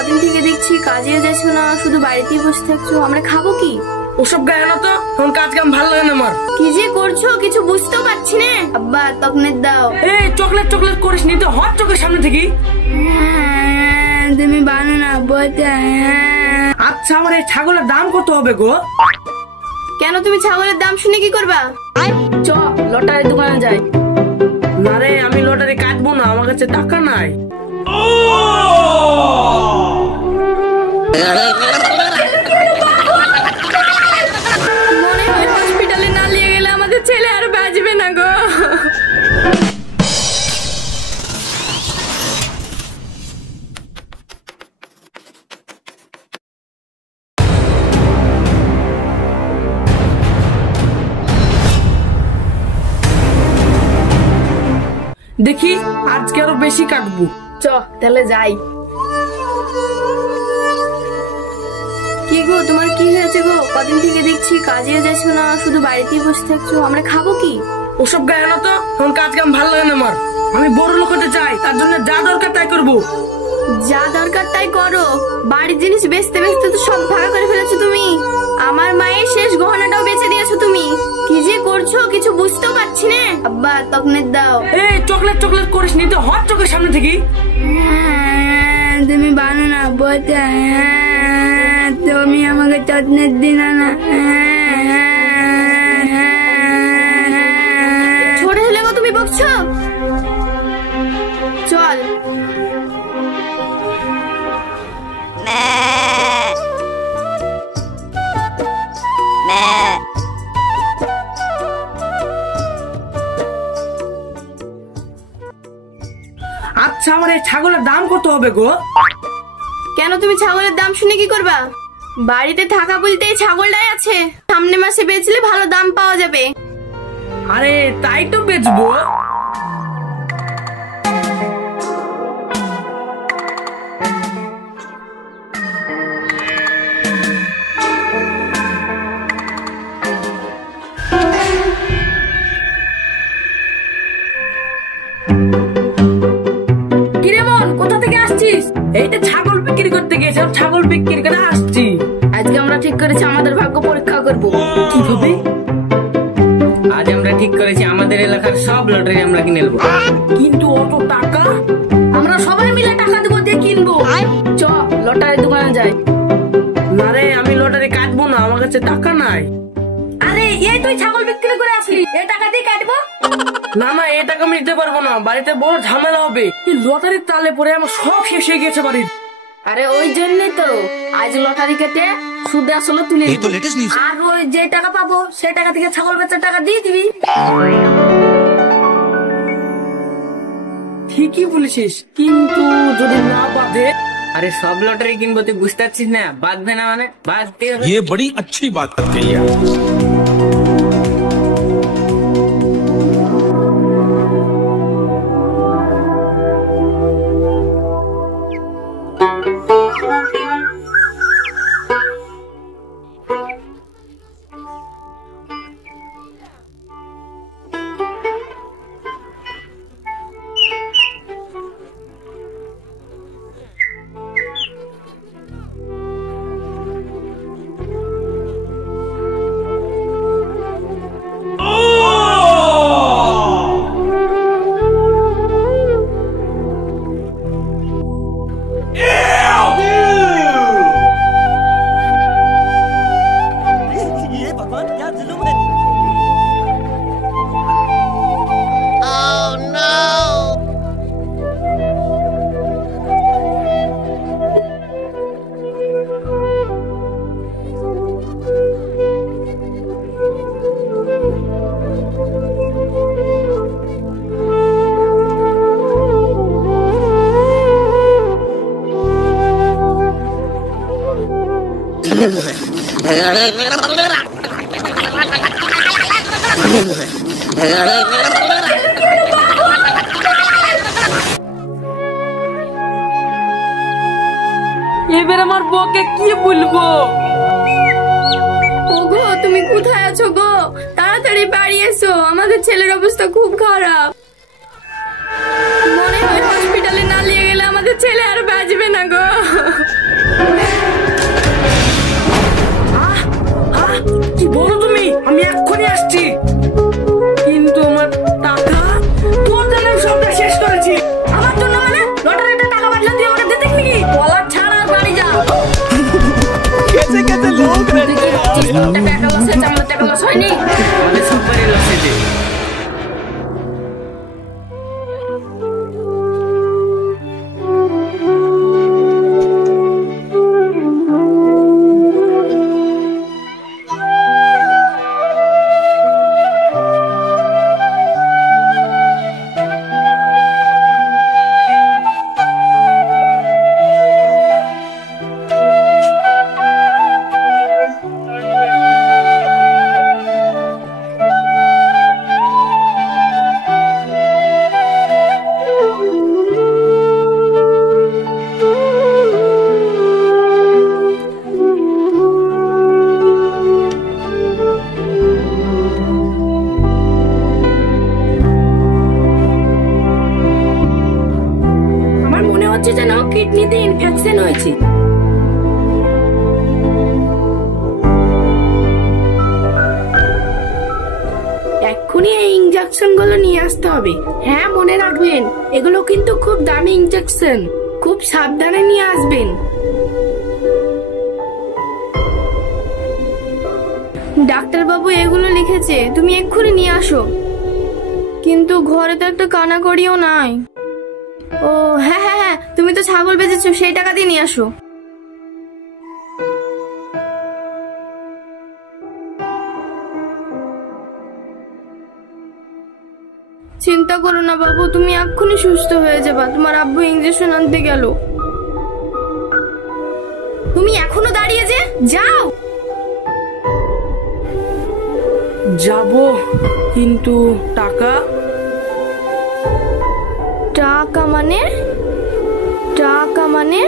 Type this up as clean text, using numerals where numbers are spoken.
কদিন থেকে দেখছি কাজে যাচ্ছ না, শুধু বাড়িতেই বসে থাকছো। আমরা খাবো কি? ওসব গায়ে না তো, এখন কাজ কাম ভালো লাগে না আমার। কি যে করছো কিছু বুঝতেও পারছি না। আব্বা তকনের দাও। এই চকলেট চকলেট করিস নি তো, হট চোখের সামনে থেকে। তুমি বানো না বলতে। আচ্ছা আমার এই ছাগলের দাম কত হবে গো? কেন তুমি ছাগলের দাম শুনে কি করবা? চ লটারির দোকানে যাই। না রে, আমি লটারি কাটবো না, আমার কাছে টাকা নাই। মনে হয় হসপিটালে না নিয়ে গেলে আমাদের ছেলে আর বাঁচবে না গো। দেখি আজকে আরো বেশি কাটবো। চ তাহলে যাই। কি গো তোমার কি হয়েছে গো? কদিন থেকে দেখছি কাজে যাচ্ছ না, শুধু বাড়িতেই বসে থাকছো। আমরা খাবো কি? ওসব গায়ে না তো, এখন কাজ কাম ভালো লাগে না আমার। আমি বড় লোক হতে চাই, তার জন্য যা দরকার তাই করবো। যা দরকার তাই করো? বাড়ির জিনিস বেচতে বেচতে তো সব ভাড়া করে ফেলেছো তুমি। আমার মায়ের শেষ গহনাটাও বেচে দিয়েছো তুমি। কি যে করছো কিছু বুঝতেও পারছি না। আব্বা তকনের দাও। এই চকলেট চকলেট করিস নি তো, হট চোখের সামনে থেকে। তুমি বানো না বলতে। তুমি আমাকে চকলেট দিনা না। ছোট ছেলে গো তুমি বকছো? চল। আচ্ছা আমার এই ছাগলের দাম কত হবে গো? কেন তুমি ছাগলের দাম শুনে কি করবা? বাড়িতে থাকা বলতে এই ছাগলটাই আছে। সামনে মাসে বেচলে ভালো দাম পাওয়া যাবে। আরে তাই তো বেচবো। কিরে মন, কোথা থেকে আসছিস? এইটা ছাগল বিক্রি করতে গেছে, ছাগল বিক্রি করে আসছি। আজকে আমরা ঠিক করেছি আমাদের ভাগ্য পরীক্ষা করব। কিভাবে? আজ আমরা ঠিক করেছি আমাদের এলাকার সব লটারি আমরা কিনে নেবো। কিন্তু অত টাকা? আমরা সবাই মিলে টাকা দেবো, দিয়ে কিনবো। চ লটারির দোকানে যাই। না রে, আমি লটারি কাটবো না, আমার কাছে টাকা নাই। আরে এই তুই ছাগল বিক্রি করে আসলি, এই টাকা দিয়ে কাটবো? না না, এই টাকা আমি দিতে পারবো না, বাড়িতে বড় ঝামেলা হবে। এই লটারির তালে পরে আমার সব শেষ হয়ে গেছে বাড়ির। আরে ওই জন্যই তো আজ লটারি কেটে সুদে আসলে তুলে নিবো। আর ওই যে টাকা পাবো সেই টাকা থেকে ছাগল বেচার টাকা দিয়ে দিবি। ঠিকই বলেছিস, কিন্তু যদি না বাঁধে? আরে সব লটারি কিনবো, তুই বুঝতে পারছিস না? বাঁধবে না মানে বাঁধতে হবে। ये बड़ी अच्छी बात कही है। এবার আমার বউকে কি বলবো? ওগো তুমি কোথায় আছো গো? তাড়াতাড়ি বাড়ি এসো, আমাদের ছেলের অবস্থা খুব খারাপ। মনে হয় হসপিটালে না নিয়ে গেলে আমাদের ছেলে আর বাঁচবে না গো। বলো তুমি, আমি এক্ষুনি আসছি। কিন্তু আমার টাকা, তোর জন্য আমি সবটা শেষ করেছি। আমার জন্য মানে লটারিতে টাকা বাঁচলে তুই আমাকে দিতে নাকি? বলার ছাড় আর বাড়ি যা। कैसे कैसे लोग रहते हैं यार। টাকা লস হয়েছে, আমার টাকা লস হয়নি। আমাদের সবারই লস হয়েছে। আমার মনে হচ্ছে যেন কিডনিতে ইনফেকশন হয়েছে। এক্ষুনি এই ইনজেকশন গুলো নিয়ে আসতে হবে। হ্যাঁ, মনে রাখবেন, এগুলো কিন্তু খুব দামি ইনজেকশন, খুব সাবধানে নিয়ে আসবেন। ডাক্তার বাবু এগুলো লিখেছে, তুমি এক্ষুনি নিয়ে আসো। কিন্তু ঘরে তো একটা কানাকড়িও নাই। ও হ্যাঁ হ্যাঁ হ্যাঁ, তুমি তো ছাগল বেচেছো, সেই টাকা দিয়ে নিয়ে আসো। চিন্তা করো না বাবু, তুমি এক্ষুনি সুস্থ হয়ে যাবা। তোমার আব্বু ইঞ্জেকশন আনতে গেল। তুমি এখনো দাঁড়িয়ে যে, যাও। যাব, কিন্তু টাকা? টাকা মানে? টাকা মানে